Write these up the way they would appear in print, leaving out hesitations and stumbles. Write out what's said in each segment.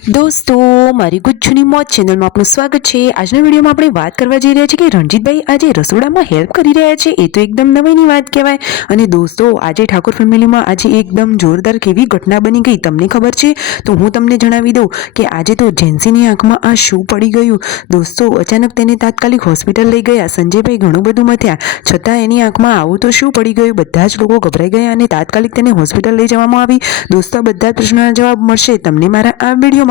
દોસ્તો, મારી ગુજ્જુની મોજ ચેનલમાં આપનું સ્વાગત છે। આજના વિડીયોમાં આપણે વાત કરવા જઈ રહ્યા છીએ કે રણજીતભાઈ આજે રસોડામાં હેલ્પ કરી રહ્યા છે, એ તો એકદમ નવાઈની વાત કહેવાય। અને દોસ્તો, આજે ઠાકોર ફેમિલીમાં આજે એકદમ જોરદાર કેવી ઘટના બની ગઈ તમને ખબર છે? તો હું તમને જણાવી દઉં કે આજે તો જેન્સીની આંખમાં આ શું પડી ગયું। દોસ્તો, અચાનક તેને તાત્કાલિક હોસ્પિટલ લઈ ગયા। સંજયભાઈ ઘણું બધું મથ્યા, છતાં એની આંખમાં આવું તો શું પડી ગયું? બધા જ લોકો ગભરાઈ ગયા અને તાત્કાલિક તેને હોસ્પિટલ લઈ જવામાં આવી। દોસ્તો, બધા પ્રશ્નોના જવાબ મળશે તમને મારા આ વિડીયોમાં।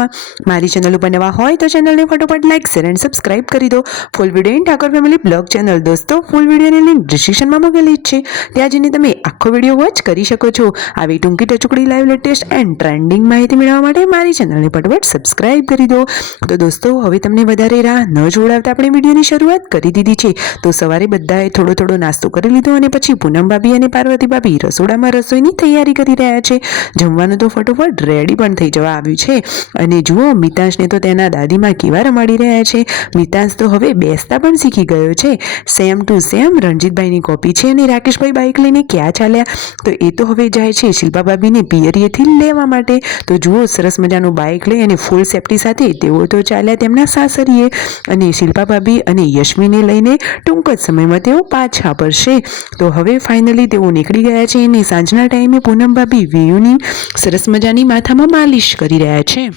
મારી ચેનલ ઉપર નવા હોય તો ચેનલને ફટોફટ લાઈક શેર એન્ડ સબસ્ક્રાઇબ કરી દો। Full video in Thakor family blog channel દોસ્તો, ફૂલ વિડીયોની લિંક ડિસ્ક્રિપ્શનમાં મૂકેલી જ છે, ત્યાં જઈને તમે આખો વિડીયો વોચ કરી શકો છો। આવી ટૂંકી ટચુકડી લાઈવ લેટેસ્ટ એન્ડ ટ્રેન્ડિંગ માહિતી મેળવવા માટે મારી ચેનલને ફટોફટ સબસ્ક્રાઇબ કરી દો। તો દોસ્તો, હવે તમને વધારે રાહ ન જોડાવતા આપણે વિડીયોની શરૂઆત કરી દીધી છે। તો સવારે બધાએ થોડો થોડો નાસ્તો કરી લીધો અને પછી પૂનમ ભાભી અને પાર્વતી ભાભી રસોડામાં રસોઈની તૈયારી કરી રહ્યા છે। જમવાનું તો ફટોફટ રેડી પણ થઈ જવા આવ્યું છે। અને જુઓ, મિતાંશને તો તેના દાદીમાં કેવા રમાડી રહ્યા છે। મિતાંશ તો હવે બેસતા પણ શીખી ગયો છે, સેમ ટુ સેમ રણજીતભાઈની કોપી છે। અને રાકેશભાઈ બાઇક લઈને ક્યાં ચાલ્યા? તો એ તો હવે જાય છે શિલ્પા ભાભીને પિયરીએથી લેવા માટે। તો જુઓ, સરસ મજાનું બાઇક લઈ અને ફૂલ સેફટી સાથે તેઓ તો ચાલ્યા તેમના સાસરીએ। અને શિલ્પા ભાભી અને યશ્મીને લઈને ટૂંક જ સમયમાં તેઓ પાછા પડશે। તો હવે ફાઇનલી તેઓ નીકળી ગયા છે અને સાંજના ટાઈમે પૂનમ ભાભી વેયુની સરસ મજાની માથામાં માલિશ કરી રહ્યા છે।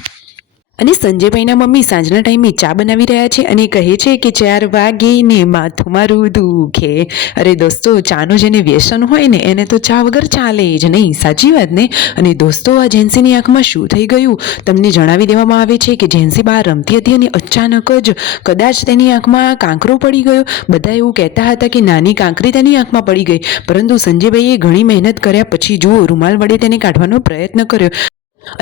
અને સંજયભાઈના મમ્મી સાંજના ટાઈમે ચા બનાવી રહ્યા છે અને કહે છે કે 4 વાગે ને માથું મારું દુખે। અરે દોસ્તો, ચાનું જેને વ્યસન હોય ને એને તો ચા વગર ચાલે જ નહીં, સાચી વાત ને? અને દોસ્તો, આ જેન્સીની આંખમાં શું થઈ ગયું તમને જણાવી દેવામાં આવે છે કે જેન્સી બહાર રમતી હતી અને અચાનક જ કદાચ તેની આંખમાં કાંકરો પડી ગયો। બધા એવું કહેતા હતા કે નાની કાંકરી તેની આંખમાં પડી ગઈ, પરંતુ સંજયભાઈએ ઘણી મહેનત કર્યા પછી જુઓ, રૂમાલ વડે તેને કાઢવાનો પ્રયત્ન કર્યો।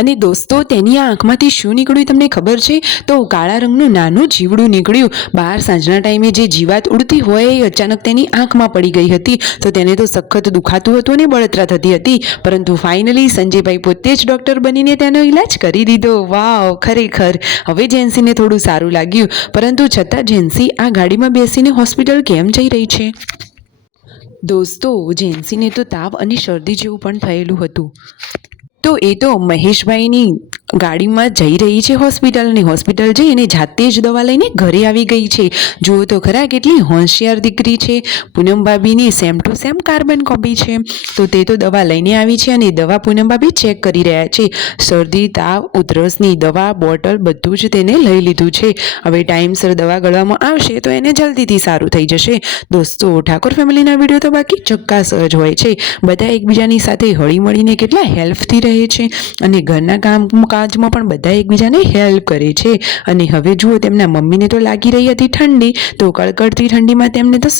અને દોસ્તો, તેની આ આંખમાંથી શું નીકળ્યું તમને ખબર છે? તો કાળા રંગનું નાનું જીવડું નીકળ્યું। બહાર સાંજના ટાઈમે જે જીવાત ઉડતી હોય એ અચાનક તેની આંખમાં પડી ગઈ હતી। તો તેને તો સખત દુખાતું હતું અને બળતરા થતી હતી, પરંતુ ફાઇનલી સંજયભાઈ પોતે જ ડૉક્ટર બનીને તેનો ઈલાજ કરી દીધો। વાવ, ખરેખર હવે જેન્સીને થોડું સારું લાગ્યું, પરંતુ છતાં જેન્સી આ ગાડીમાં બેસીને હોસ્પિટલ કેમ જઈ રહી છે? દોસ્તો, જેન્સીને તો તાવ અને શરદી જેવું પણ થયેલું હતું। તો એ તો મહેશભાઈની ગાડીમાં જઈ રહી છે હોસ્પિટલ, અને હોસ્પિટલ જઈ અને જાતે જ દવા લઈને ઘરે આવી ગઈ છે। જુઓ તો ખરા, કેટલી હોશિયાર દીકરી છે। પૂનમ ભાભીની same to same carbon copy છે। તો તે તો દવા લઈને આવી છે અને દવા પૂનમ ભાભી ચેક કરી રહ્યા છે। શરદી, તાવ, ઉધરસની દવા બોટલ બધું જ તેને લઈ લીધું છે। હવે ટાઈમસર દવા ગળવામાં આવશે તો એને જલ્દીથી સારું થઈ જશે। દોસ્તો, ઠાકોર ફેમિલીના વિડીયો તો બાકી ચક્કાસ જ હોય છે। બધા એકબીજાની સાથે હળી મળીને કેટલા હેલ્પથી રહે છે અને ઘરના કામકાજમાં પણ બધા એકબીજાને હેલ્પ કરે છે। અને હવે જુઓ, તેમના મમ્મીને તો લાગી રહી હતી ઠંડી, તો કડકડતી ઠંડીમાં તેમને તો